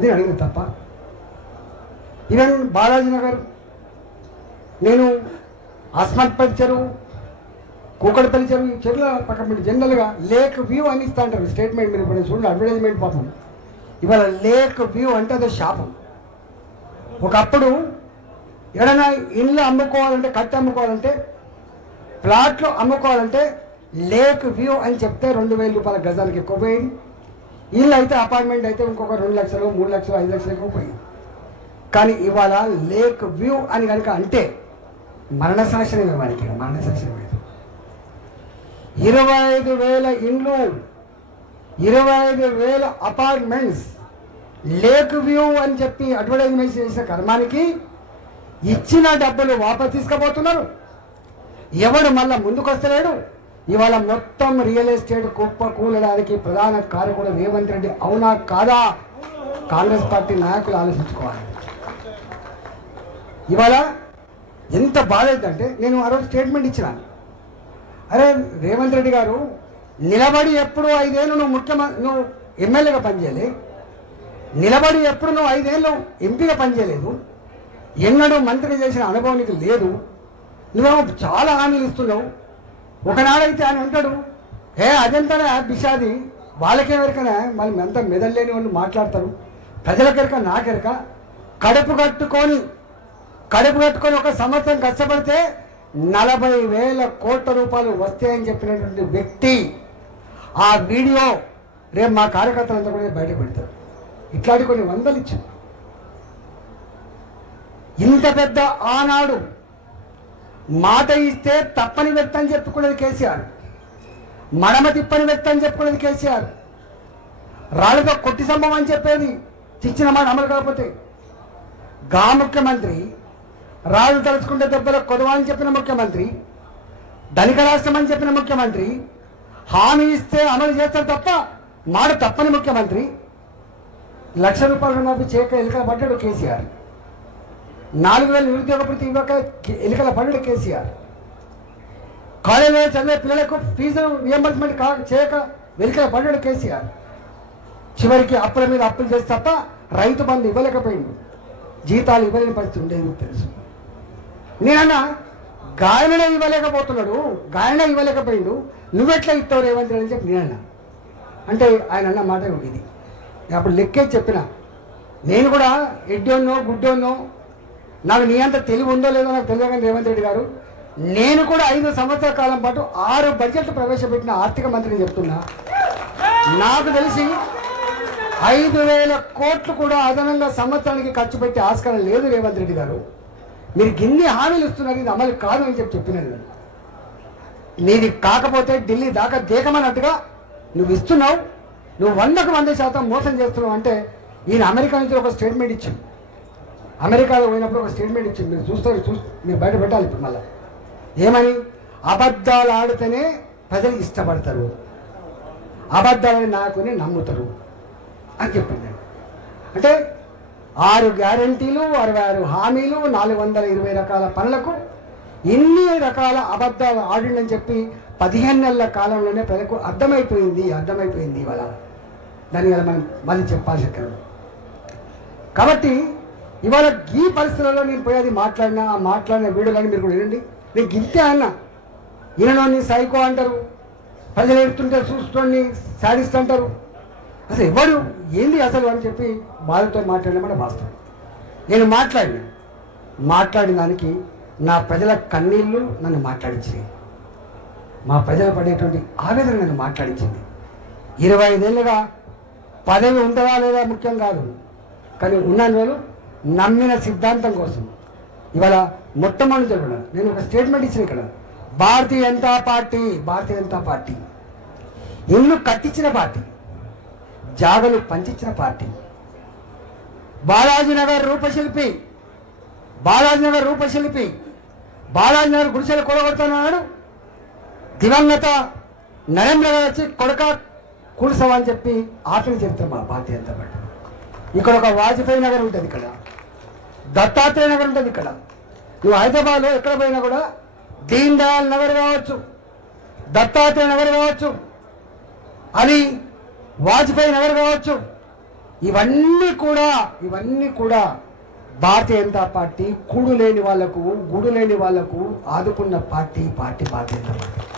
ఇది అడిగింది తప్ప. ఈవెన్ బాలాజీ నగర్, నేను అస్మత్పల్లి చెరువు, కూకడపల్లి చెరువు, చెరువుల పక్కన మీరు జనరల్గా లేక్ వ్యూ అని ఇస్తా అంటారు స్టేట్మెంట్. మీరు ఇప్పుడు చూడండి అడ్వర్టైజ్మెంట్ పాపం. ఇవాళ లేక్ వ్యూ అంటే అదే శాపం. ఒకప్పుడు ఏదైనా ఇల్లు అమ్ముకోవాలంటే, కట్టి అమ్ముకోవాలంటే, ప్లాట్లు అమ్ముకోవాలంటే లేక్ వ్యూ అని చెప్తే 2,000 రూపాయల గజానికి ఎక్కువ పోయింది. ఇల్లు అయితే అపార్ట్మెంట్ అయితే ఇంకొక 2 లక్షలు 3 లక్షలు 5 లక్షలు ఎక్కువ పోయింది. కానీ ఇవాళ లేక్ వ్యూ అని కనుక అంటే మరణ శాసనమే, మనకి మరణ శాసనమే. 25,000 ఇండ్లు, 25,000 అపార్ట్మెంట్స్ లేక్ వ్యూ అని చెప్పి అడ్వర్టైజ్మెంట్ చేసిన కర్మానికి ఇచ్చిన డబ్బులు వాపస్ తీసుకుపోతున్నారు. ఎవడు మళ్ళా ముందుకు వస్తలేడు. ఇవాళ మొత్తం రియల్ ఎస్టేట్ కుప్ప కూలడానికి ప్రధాన కారకుడు రేవంత్ రెడ్డి. అవునా కాదా? కాంగ్రెస్ పార్టీ నాయకులు ఆలోచించుకోవాలి. ఇవాళ ఎంత బాధ అవుతుందంటే, నేను ఆ రోజు స్టేట్మెంట్ ఇచ్చినాను. అరే రేవంత్ రెడ్డి గారు, నిలబడి ఎప్పుడు 5 ఏళ్ళు నువ్వు ఎమ్మెల్యేగా పనిచేయలే, నిలబడి ఎప్పుడు నువ్వు 5 ఏళ్ళు ఎంపీగా పనిచేయలేదు, ఎన్నడూ మంత్రి చేసిన అనుభవం నీకు లేదు, నువ్వేమో చాలా హామీలు ఇస్తున్నావు. ఒకనాడైతే ఆయన అంటాడు, అదంతానే బిషాది, వాళ్ళకేమెరకనే, మళ్ళీ ఎంత మెదళ్ళేని వాళ్ళు మాట్లాడతారు, ప్రజలకెరక నాకెరక, కడుపు కట్టుకొని ఒక సంవత్సరం కష్టపడితే 40,000 కోట్ల రూపాయలు వస్తాయని చెప్పినటువంటి వ్యక్తి ఆ వీడియో రేపు మా కార్యకర్తలంతా కూడా బయట పెడతారు. ఇట్లాంటి కొన్ని వందలు ఇచ్చారు. ఇంత పెద్ద ఆనాడు మాట ఇస్తే తప్పని వ్యక్తి అని చెప్పుకునేది కేసీఆర్, మడమ తిప్పని వ్యక్తి అని చెప్పుకునేది కేసీఆర్, రాళ్ళతో కొట్టి సంభవం అని చెప్పేది, ఇచ్చిన మాట అమలు కాకపోతే. గా ముఖ్యమంత్రి రాళ్ళు తలుచుకుంటే దెబ్బలకు కొదవా అని చెప్పిన ముఖ్యమంత్రి, ధనిక రాష్ట్రం అని చెప్పిన ముఖ్యమంత్రి, హామీ ఇస్తే అమలు చేస్తారు తప్ప మాట తప్పని ముఖ్యమంత్రి, 1,00,000 రూపాయలు రుణమాఫీ చేయక ఎలుకల పడ్డాడు కేసీఆర్, 4,000 నిరుద్యోగ భృతి ఇవ్వక ఎలుకల పడ్డాడు కేసీఆర్, కాలేజీలో చదివే పిల్లలకు ఫీజు రియంబర్స్మెంట్ చేయక ఎలుకల పడ్డాడు కేసీఆర్, చివరికి అప్పుల మీద అప్పులు చేసి తప్ప రైతు బంధు ఇవ్వలేకపోయిండు, జీతాలు ఇవ్వలేని పరిస్థితి ఉండేది తెలుసు. నేనన్నా గాయన ఇవ్వలేకపోతున్నాడు, గాయన ఇవ్వలేకపోయిండు, నువ్వెట్లా ఇస్తావు రేవంత్ రెడ్డి అని చెప్పి నేనన్నా. అంటే ఆయన అన్న మాట ఇది. అప్పుడు లెక్కే చెప్పిన, నేను కూడా ఎడ్డోన్నో గుడ్డోన్నో, నాకు నీ అంత తెలివి ఉందో లేదో నాకు తెలియదు. కానీ రేవంత్ రెడ్డి గారు, నేను కూడా 5 సంవత్సరాల కాలం పాటు 6 బడ్జెట్లు ప్రవేశపెట్టిన ఆర్థిక మంత్రిని చెప్తున్నా. నాకు తెలిసి 5,000 కోట్లు కూడా అదనంగా సంవత్సరానికి ఖర్చు పెట్టే ఆస్కారం లేదు రేవంత్ రెడ్డి గారు. మీరు గిన్ని హామీలు ఇస్తున్నారు, ఇది అమలు కాదు అని చెప్పినది. నీది కాకపోతే ఢిల్లీ దాకా దేకమన్నట్టుగా నువ్వు ఇస్తున్నావు, నువ్వు 100% మోసం చేస్తున్నావు అంటే. ఈయన అమెరికా నుంచి ఒక స్టేట్మెంట్ ఇచ్చింది, అమెరికాలో పోయినప్పుడు ఒక స్టేట్మెంట్ ఇచ్చింది, మీరు చూస్తారు, మీరు బయట పెట్టాలి ఇప్పుడు మళ్ళీ. ఏమని? అబద్ధాలు ఆడితేనే ప్రజలు ఇష్టపడతారు, అబద్ధాలని నాకుని నమ్ముతారు అని చెప్పింది. అంటే 6 గ్యారంటీలు, 66 హామీలు, 420 రకాల పనులకు ఇన్ని రకాల అబద్ధాలు ఆడిందని చెప్పి 15 నెలల కాలంలోనే ప్రజలకు అర్థమైపోయింది. ఇవాళ దాన్ని మనం మళ్ళీ చెప్పాల్సి ఎక్కడ. కాబట్టి ఇవాళ ఈ పరిస్థితులలో నేను పోయేది మాట్లాడిన వీడియోలని మీరు కూడా వినండి. నేను గిట్టే అన్న, ఈయనలోని సైకో అంటారు, ప్రజలు ఎడుతుంటే చూసుకొని సాడిస్ట్ అంటారు. అసలు ఎవరు ఏంది అసలు అని చెప్పి బాధతో మాట్లాడినమాట వాస్తవం. నేను మాట్లాడిన దానికి నా ప్రజల కన్నీళ్ళు నన్ను మాట్లాడించింది, మా ప్రజలు పడేటువంటి ఆవేదన నన్ను మాట్లాడించింది. 25 ఏళ్ళుగా పదవి ఉంటుందా లేదా ముఖ్యం కాదు, కానీ ఉన్నాను నేను నమ్మిన సిద్ధాంతం కోసం. ఇవాళ మొట్టమొదటి కూడా నేను ఒక స్టేట్మెంట్ ఇచ్చిన ఇక్కడ, భారతీయ జనతా పార్టీ ఇల్లు కట్టించిన పార్టీ, జాగలు పంచించిన పార్టీ. బాలాజీనగర్ రూపశిల్పి బాలాజీనగర్ గుడిసెలు కొడగొడుతున్నాడు. దివంగత నరేంద్ర గారు వచ్చి కొడక కూల్సవా అని చెప్పి ఆటలు చెప్తాం మా భారతీయ జనతా పార్టీ. ఇక్కడ ఒక వాజ్పేయి నగర్ ఉంటుంది, ఇక్కడ దత్తాత్రేయ నగర్ ఉంటుంది. ఇక్కడ నువ్వు హైదరాబాద్లో ఎక్కడ పోయినా కూడా దీన్ దయాల్ నగర్ కావచ్చు, దత్తాత్రేయ నగర్ కావచ్చు, అది వాజ్పేయి నగర్ కావచ్చు, ఇవన్నీ కూడా భారతీయ జనతా పార్టీ కూడు లేని వాళ్లకు గూడు లేని వాళ్లకు ఆదుకున్న పార్టీ భారతీయ జనతా పార్టీ.